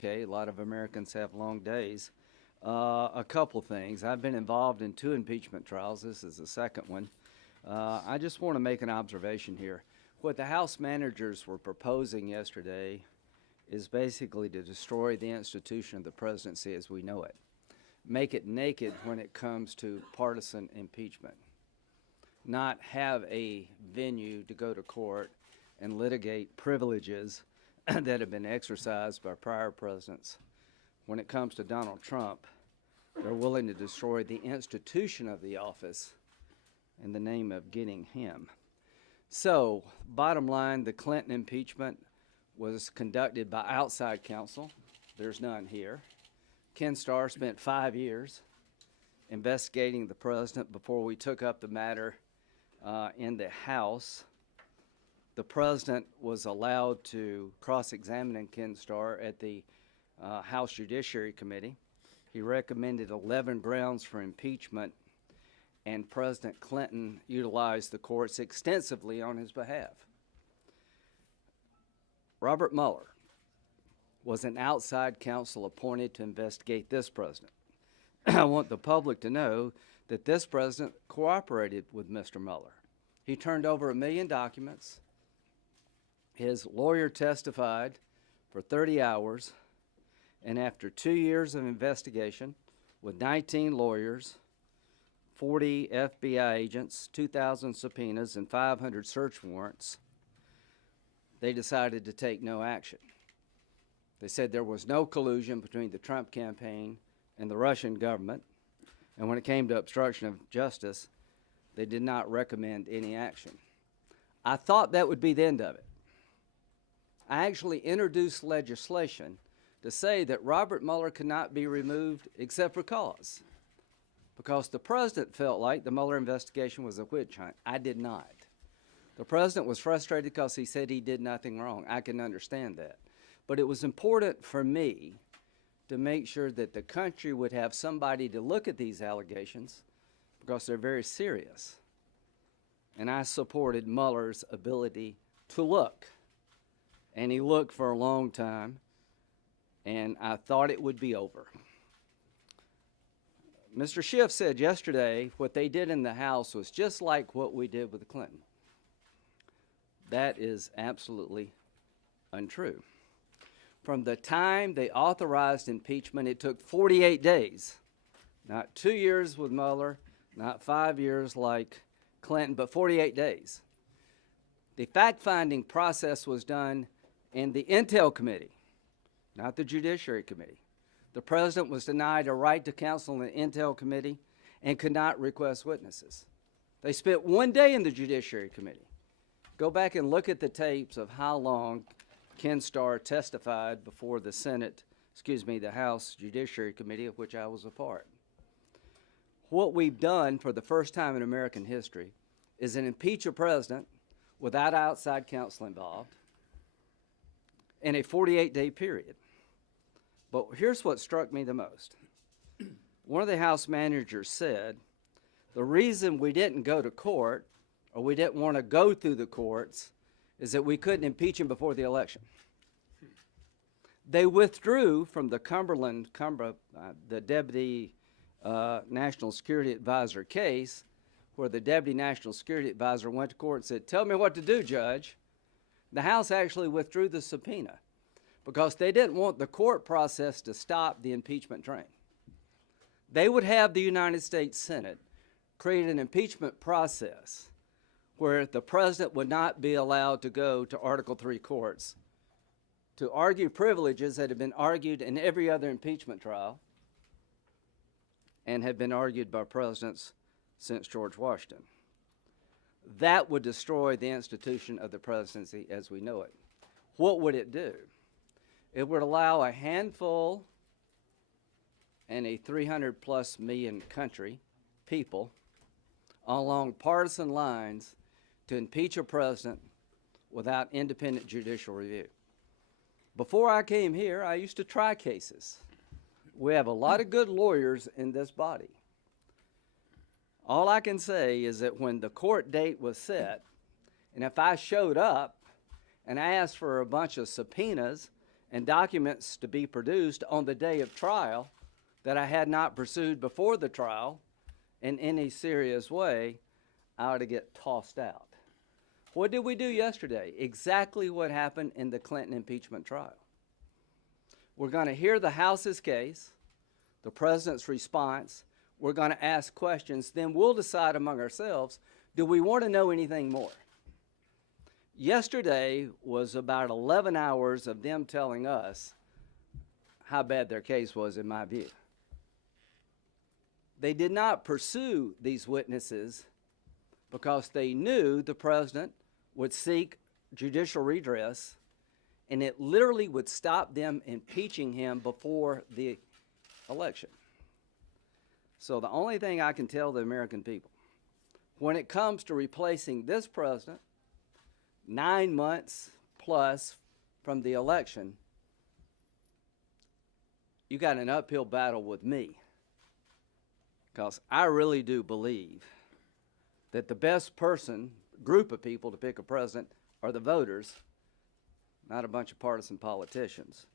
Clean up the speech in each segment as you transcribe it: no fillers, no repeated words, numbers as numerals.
Okay, a lot of Americans have long days. A couple things. I've been involved in two impeachment trials. This is the second one. I just want to make an observation here. What the House managers were proposing yesterday is basically to destroy the institution of the presidency as we know it, make it naked when it comes to partisan impeachment, not have a venue to go to court and litigate privileges that have been exercised by prior presidents. When it comes to Donald Trump, they're willing to destroy the institution of the office in the name of getting him. So, bottom line, the Clinton impeachment was conducted by outside counsel. There's none here. Ken Starr spent 5 years investigating the president before we took up the matter in the House. The president was allowed to cross-examine Ken Starr at the House Judiciary Committee. He recommended 11 grounds for impeachment, and President Clinton utilized the courts extensively on his behalf. Robert Mueller was an outside counsel appointed to investigate this president. I want the public to know that this president cooperated with Mr. Mueller. He turned over 1 million documents. His lawyer testified for 30 hours, and after 2 years of investigation with 19 lawyers, 40 FBI agents, 2,000 subpoenas, and 500 search warrants, they decided to take no action. They said there was no collusion between the Trump campaign and the Russian government, and when it came to obstruction of justice, they did not recommend any action. I thought that would be the end of it. I actually introduced legislation to say that Robert Mueller could not be removed except for cause, because the president felt like the Mueller investigation was a witch hunt. I did not. The president was frustrated because he said he did nothing wrong. I can understand that. But it was important for me to make sure that the country would have somebody to look at these allegations because they're very serious. And I supported Mueller's ability to look. And he looked for a long time, and I thought it would be over. Mr. Schiff said yesterday what they did in the House was just like what we did with Clinton. That is absolutely untrue. From the time they authorized impeachment, it took 48 days. Not 2 years with Mueller, not 5 years like Clinton, but 48 days. The fact-finding process was done in the Intel Committee, not the Judiciary Committee. The president was denied a right to counsel in the Intel Committee and could not request witnesses. They spent 1 day in the Judiciary Committee. Go back and look at the tapes of how long Ken Starr testified before the the House Judiciary Committee, of which I was a part. What we've done for the first time in American history is impeach a president without outside counsel involved in a 48-day period. But here's what struck me the most. One of the House managers said, the reason we didn't go to court, or we didn't want to go through the courts, is that we couldn't impeach him before the election. They withdrew from the the Deputy National Security Advisor case, where the Deputy National Security Advisor went to court and said, tell me what to do, Judge. The House actually withdrew the subpoena because they didn't want the court process to stop the impeachment train. They would have the United States Senate create an impeachment process where the president would not be allowed to go to Article III courts to argue privileges that have been argued in every other impeachment trial and have been argued by presidents since George Washington. That would destroy the institution of the presidency as we know it. What would it do? It would allow a handful and a 300+ million country, people, along partisan lines to impeach a president without independent judicial review. Before I came here, I used to try cases. We have a lot of good lawyers in this body. All I can say is that when the court date was set, and if I showed up and asked for a bunch of subpoenas and documents to be produced on the day of trial that I had not pursued before the trial in any serious way, I ought to get tossed out. What did we do yesterday? Exactly what happened in the Clinton impeachment trial. We're going to hear the House's case, the president's response. We're going to ask questions. Then we'll decide among ourselves, do we want to know anything more? Yesterday was about 11 hours of them telling us how bad their case was, in my view. They did not pursue these witnesses because they knew the president would seek judicial redress, and it literally would stop them impeaching him before the election. So the only thing I can tell the American people, when it comes to replacing this president, 9 months plus from the election, you got an uphill battle with me, because I really do believe that the best group of people to pick a president are the voters, not a bunch of partisan politicians.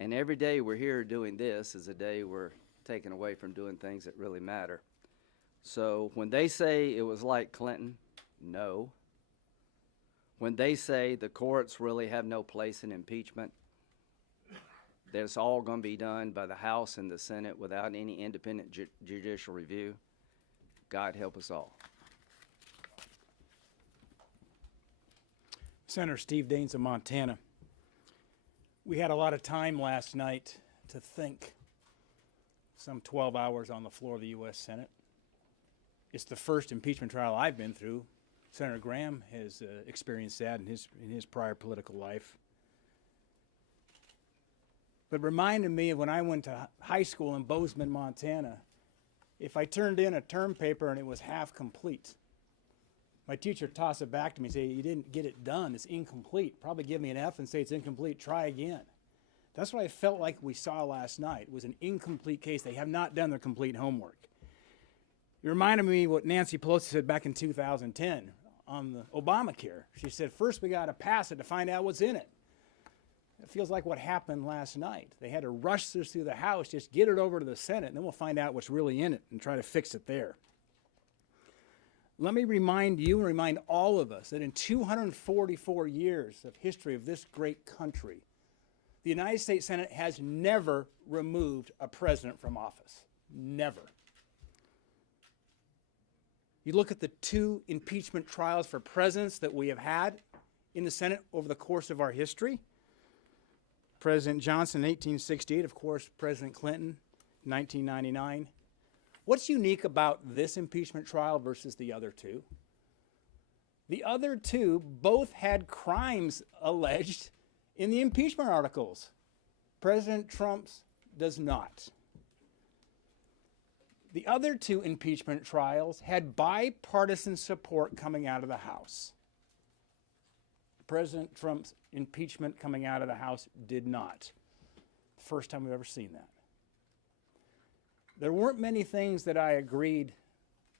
And every day we're here doing this is a day we're taken away from doing things that really matter. So when they say it was like Clinton, no. When they say the courts really have no place in impeachment, that it's all going to be done by the House and the Senate without any independent judicial review, God help us all. Senator Steve Daines of Montana. We had a lot of time last night to think, some 12 hours on the floor of the U.S. Senate. It's the first impeachment trial I've been through. Senator Graham has experienced that in his prior political life. But it reminded me of when I went to high school in Bozeman, Montana. If I turned in a term paper and it was half complete, my teacher would toss it back to me and say, you didn't get it done, it's incomplete. Probably give me an F and say it's incomplete, try again. That's what I felt like we saw last night. It was an incomplete case. They have not done their complete homework. It reminded me what Nancy Pelosi said back in 2010 on the Obamacare. She said, first we got to pass it to find out what's in it. It feels like what happened last night. They had to rush this through the House, just get it over to the Senate, and then we'll find out what's really in it and try to fix it there. Let me remind you and remind all of us that in 244 years of history of this great country, the United States Senate has never removed a president from office. Never. You look at the 2 impeachment trials for presidents that we have had in the Senate over the course of our history. President Johnson in 1868, of course, President Clinton in 1999. What's unique about this impeachment trial versus the other 2? The other 2 both had crimes alleged in the impeachment articles. President Trump's does not. The other 2 impeachment trials had bipartisan support coming out of the House. President Trump's impeachment coming out of the House did not. The first time we've ever seen that. There weren't many things that I agreed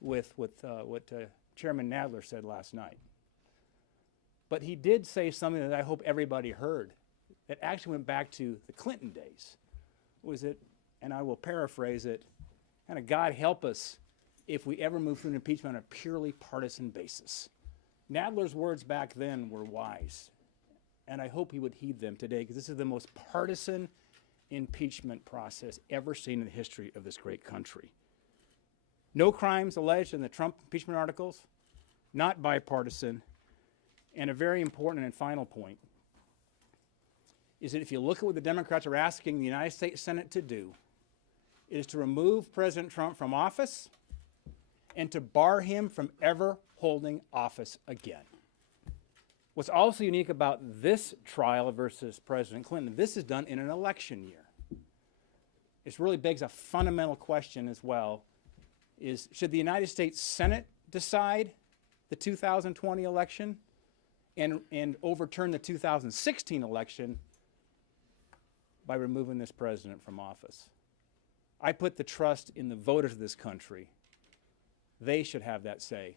with what Chairman Nadler said last night. But he did say something that I hope everybody heard that actually went back to the Clinton days. Was it, and I will paraphrase it, kind of God help us if we ever move through an impeachment on a purely partisan basis. Nadler's words back then were wise, and I hope he would heed them today, because this is the most partisan impeachment process ever seen in the history of this great country. No crimes alleged in the Trump impeachment articles, not bipartisan, and a very important and final point is that if you look at what the Democrats are asking the United States Senate to do, it is to remove President Trump from office and to bar him from ever holding office again. What's also unique about this trial versus President Clinton, this is done in an election year. It really begs a fundamental question as well, is should the United States Senate decide the 2020 election and overturn the 2016 election by removing this president from office? I put the trust in the voters of this country. They should have that say,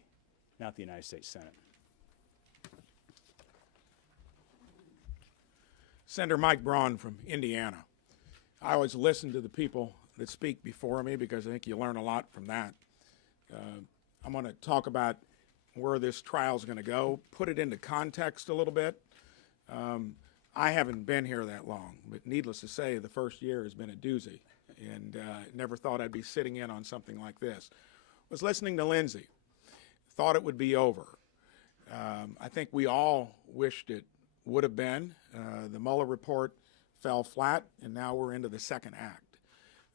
not the United States Senate. Senator Mike Braun from Indiana. I always listen to the people that speak before me because I think you learn a lot from that. I'm going to talk about where this trial is going to go, put it into context a little bit. I haven't been here that long, but needless to say, the first year has been a doozy, and never thought I'd be sitting in on something like this. Was listening to Lindsey, thought it would be over. I think we all wished it would have been. The Mueller report fell flat, and now we're into the second act.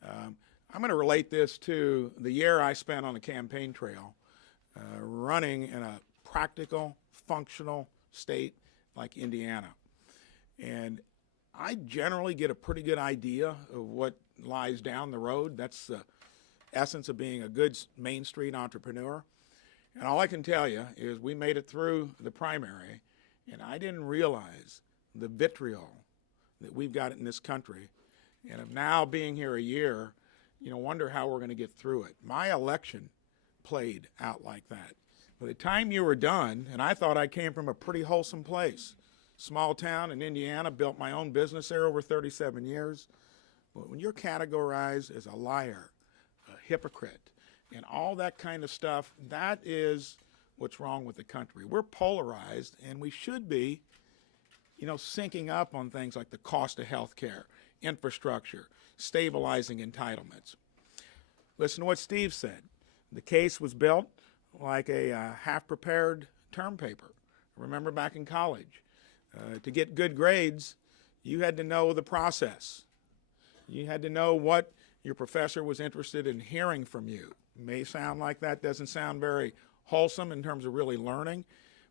I'm going to relate this to the year I spent on the campaign trail, running in a practical, functional state like Indiana. And I generally get a pretty good idea of what lies down the road. That's the essence of being a good Main Street entrepreneur. And all I can tell you is we made it through the primary, and I didn't realize the vitriol that we've got in this country. And of now being here a year, wonder how we're going to get through it. My election played out like that. By the time you were done, and I thought I came from a pretty wholesome place, small town in Indiana, built my own business there over 37 years. But when you're categorized as a liar, a hypocrite, and all that kind of stuff, that is what's wrong with the country. We're polarized, and we should be, syncing up on things like the cost of health care, infrastructure, stabilizing entitlements. Listen to what Steve said. The case was built like a half-prepared term paper. Remember back in college, to get good grades, you had to know the process. You had to know what your professor was interested in hearing from you. It may sound like that doesn't sound very wholesome in terms of really learning,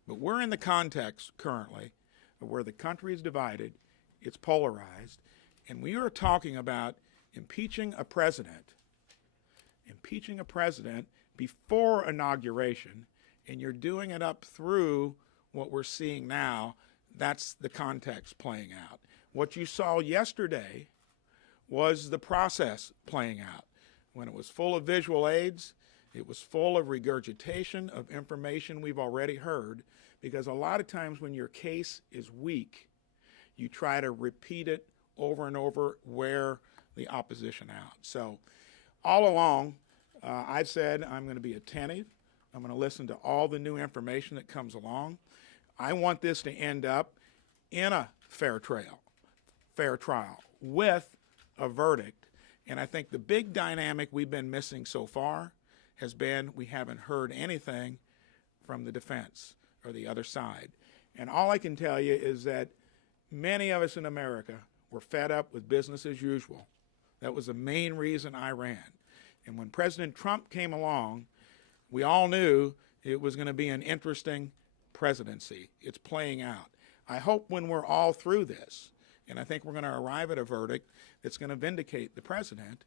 but we're in the context currently of where the country is divided, it's polarized, and we are talking about impeaching a president before inauguration, and you're doing it up through what we're seeing now. That's the context playing out. What you saw yesterday was the process playing out. When it was full of visual aids, it was full of regurgitation of information we've already heard, because a lot of times when your case is weak, you try to repeat it over and over, wear the opposition out. So all along, I've said I'm going to be attentive. I'm going to listen to all the new information that comes along. I want this to end up in a fair trial with a verdict. And I think the big dynamic we've been missing so far has been we haven't heard anything from the defense or the other side. And all I can tell you is that many of us in America were fed up with business as usual. That was the main reason I ran. And when President Trump came along, we all knew it was going to be an interesting presidency. It's playing out. I hope when we're all through this, and I think we're going to arrive at a verdict that's going to vindicate the president,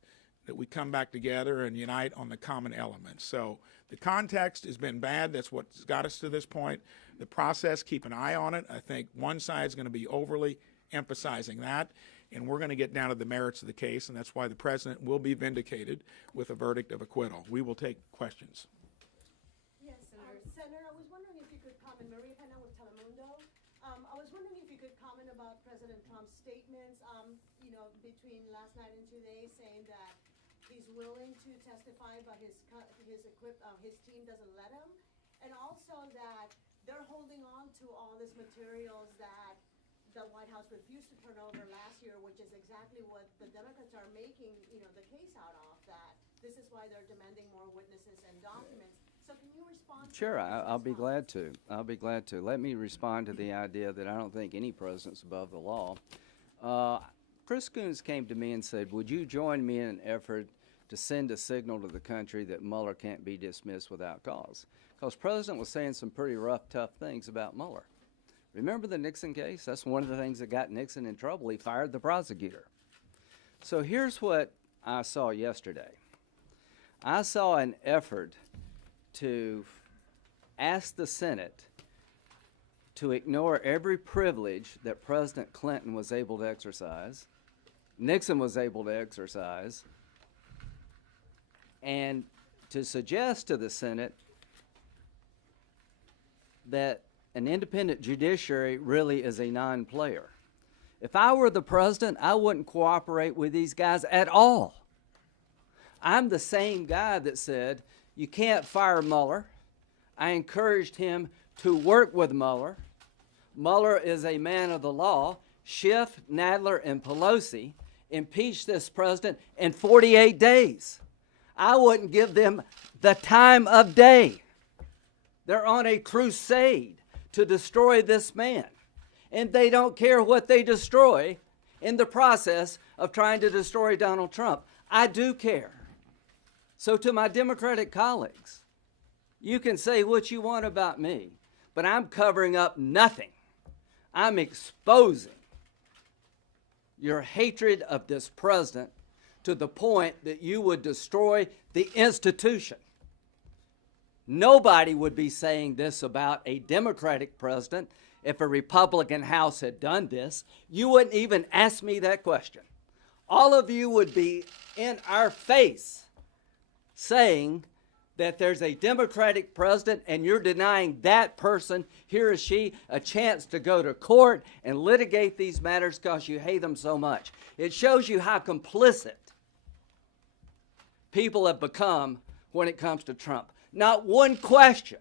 that we come back together and unite on the common elements. So the context has been bad. That's what's got us to this point. The process, keep an eye on it. I think one side's going to be overly emphasizing that, and we're going to get down to the merits of the case, and that's why the president will be vindicated with a verdict of acquittal. We will take questions. Yes, Senator, I was wondering if you could comment, Maria Pena with Telemundo. I was wondering if you could comment about President Trump's statements, between last night and today, saying that he's willing to testify, but his team doesn't let him, and also that they're holding on to all these materials that the White House refused to turn over last year, which is exactly what the Democrats are making, the case out of, that this is why they're demanding more witnesses and documents. So can you respond to Sure, that? I'll be glad to. Let me respond to the idea that I don't think any president's above the law. Chris Coons came to me and said, would you join me in an effort to send a signal to the country that Mueller can't be dismissed without cause? Because the president was saying some pretty rough, tough things about Mueller. Remember the Nixon case? That's one of the things that got Nixon in trouble. He fired the prosecutor. So here's what I saw yesterday. I saw an effort to ask the Senate to ignore every privilege that President Clinton was able to exercise, Nixon was able to exercise, and to suggest to the Senate that an independent judiciary really is a non-player. If I were the president, I wouldn't cooperate with these guys at all. I'm the same guy that said, you can't fire Mueller. I encouraged him to work with Mueller. Mueller is a man of the law. Schiff, Nadler, and Pelosi impeached this president in 48 days. I wouldn't give them the time of day. They're on a crusade to destroy this man. And they don't care what they destroy in the process of trying to destroy Donald Trump. I do care. So to my Democratic colleagues, you can say what you want about me, but I'm covering up nothing. I'm exposing your hatred of this president to the point that you would destroy the institution. Nobody would be saying this about a Democratic president if a Republican House had done this. You wouldn't even ask me that question. All of you would be in our face saying that there's a Democratic president and you're denying that person, he or she, a chance to go to court and litigate these matters because you hate them so much. It shows you how complicit people have become when it comes to Trump. Not one question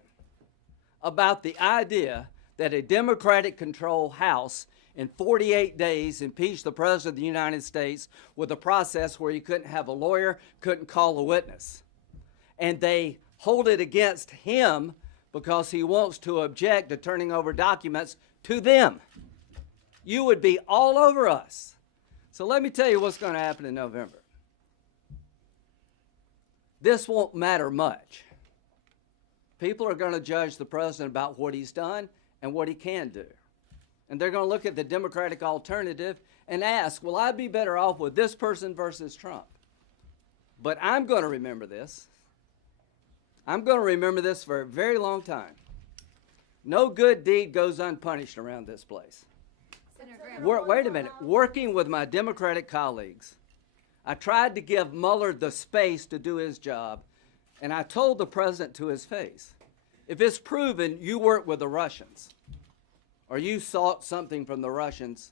about the idea that a Democratic-controlled House in 48 days impeached the President of the United States with a process where you couldn't have a lawyer, couldn't call a witness. And they hold it against him because he wants to object to turning over documents to them. You would be all over us. So let me tell you what's going to happen in November. This won't matter much. People are going to judge the president about what he's done and what he can do. And they're going to look at the Democratic alternative and ask, will I be better off with this person versus Trump? But I'm going to remember this. I'm going to remember this for a very long time. No good deed goes unpunished around this place. Wait a minute. Working with my Democratic colleagues, I tried to give Mueller the space to do his job, and I told the president to his face, if it's proven you worked with the Russians, or you sought something from the Russians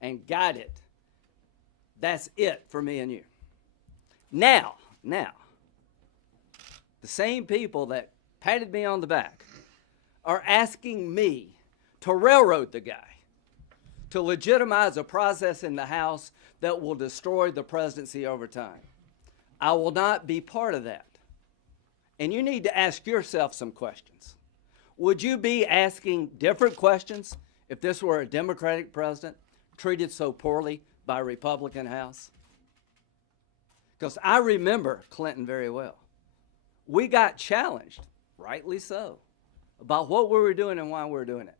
and got it, that's it for me and you. Now, the same people that patted me on the back are asking me to railroad the guy, to legitimize a process in the House that will destroy the presidency over time. I will not be part of that. And you need to ask yourself some questions. Would you be asking different questions if this were a Democratic president treated so poorly by a Republican House? Because I remember Clinton very well. We got challenged, rightly so, about what we were doing and why we were doing it.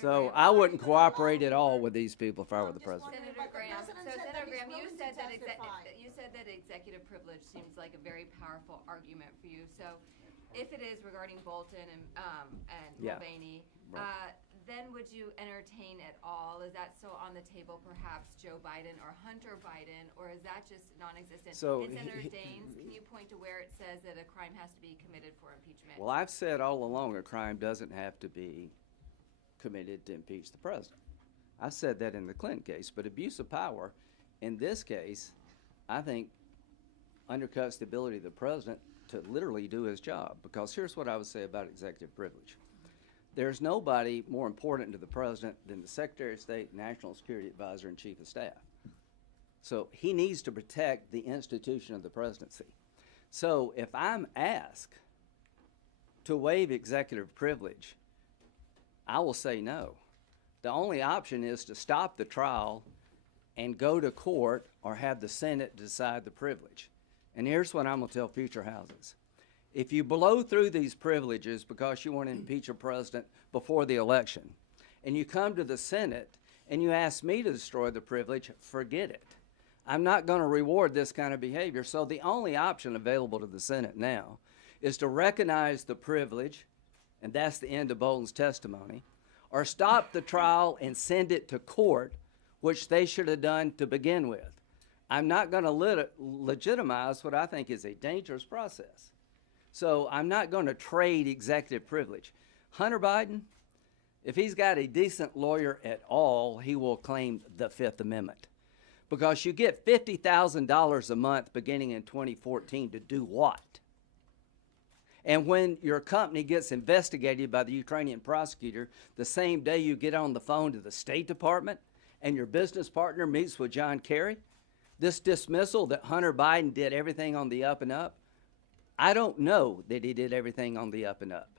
So I wouldn't cooperate at all with these people if I were the president. Senator Graham, Senator Graham, you said that executive privilege seems like a very powerful argument for you. So, if it is regarding Bolton and Yeah. Mulvaney, Right. then would you entertain at all? Is that still on the table, perhaps Joe Biden or Hunter Biden, or is that just non-existent? So and Senator Daines, can you point to where it says that a crime has to be committed for impeachment? Well, I've said all along a crime doesn't have to be committed to impeach the president. I said that in the Clinton case, but abuse of power, in this case, I think undercuts the ability of the president to literally do his job. Because here's what I would say about executive privilege. There's nobody more important to the president than the Secretary of State, National Security Advisor, and Chief of Staff. So he needs to protect the institution of the presidency. So if I'm asked to waive executive privilege, I will say no. The only option is to stop the trial and go to court or have the Senate decide the privilege. And here's what I'm going to tell future houses. If you blow through these privileges because you want to impeach a president before the election, and you come to the Senate and you ask me to destroy the privilege, forget it. I'm not going to reward this kind of behavior. So the only option available to the Senate now is to recognize the privilege, and that's the end of Bolton's testimony, or stop the trial and send it to court, which they should have done to begin with. I'm not going to legitimize what I think is a dangerous process. So I'm not going to trade executive privilege. Hunter Biden, if he's got a decent lawyer at all, he will claim the Fifth Amendment. Because you get $50,000 a month beginning in 2014 to do what? And when your company gets investigated by the Ukrainian prosecutor, the same day you get on the phone to the State Department and your business partner meets with John Kerry, this dismissal that Hunter Biden did everything on the up and up, I don't know that he did everything on the up and up.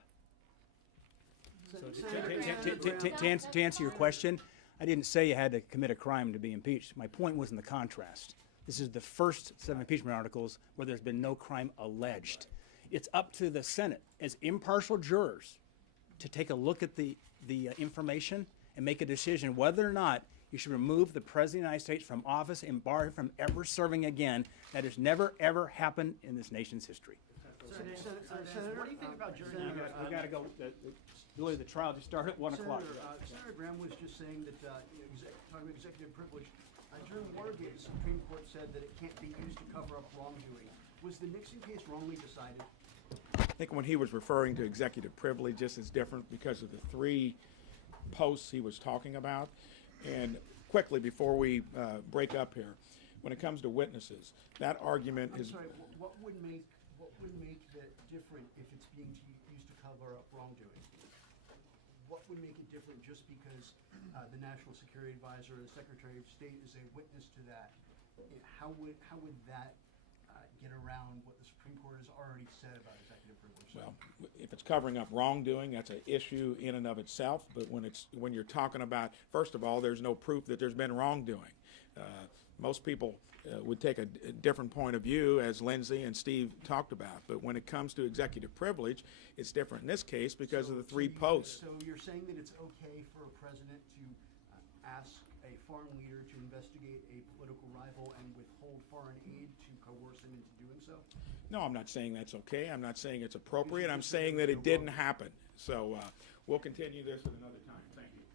To answer your question, I didn't say you had to commit a crime to be impeached. My point was in the contrast. This is the first set of impeachment articles where there's been no crime alleged. It's up to the Senate as impartial jurors to take a look at the information and make a decision whether or not you should remove the President of the United States from office and bar him from ever serving again. That has never, ever happened in this nation's history. Senator, what do you think about jury? We got to go. Really, the trial just started at 1 o'clock. Senator Graham was just saying that, talking about executive privilege, during Watergate, the Supreme Court said that it can't be used to cover up wrongdoing. Was the Nixon case wrongly decided? I think when he was referring to executive privilege, this is different because of the 3 posts he was talking about. And quickly, before we break up here, when it comes to witnesses, that argument I'm is... sorry, what would make that different if it's being used to cover up wrongdoing? What would make it different just because the National Security Advisor or the Secretary of State is a witness to that? How would that get around what the Supreme Court has already said about executive privilege? Well, if it's covering up wrongdoing, that's an issue in and of itself. But when you're talking about, first of all, there's no proof that there's been wrongdoing. Most people would take a different point of view, as Lindsey and Steve talked about. But when it comes to executive privilege, it's different in this case because of the 3 posts. So you're saying that it's okay for a president to ask a foreign leader to investigate a political rival and withhold foreign aid to coerce him into doing so? No, I'm not saying that's okay. I'm not saying it's appropriate. I'm saying that it didn't happen. So we'll continue this at another time. Thank you.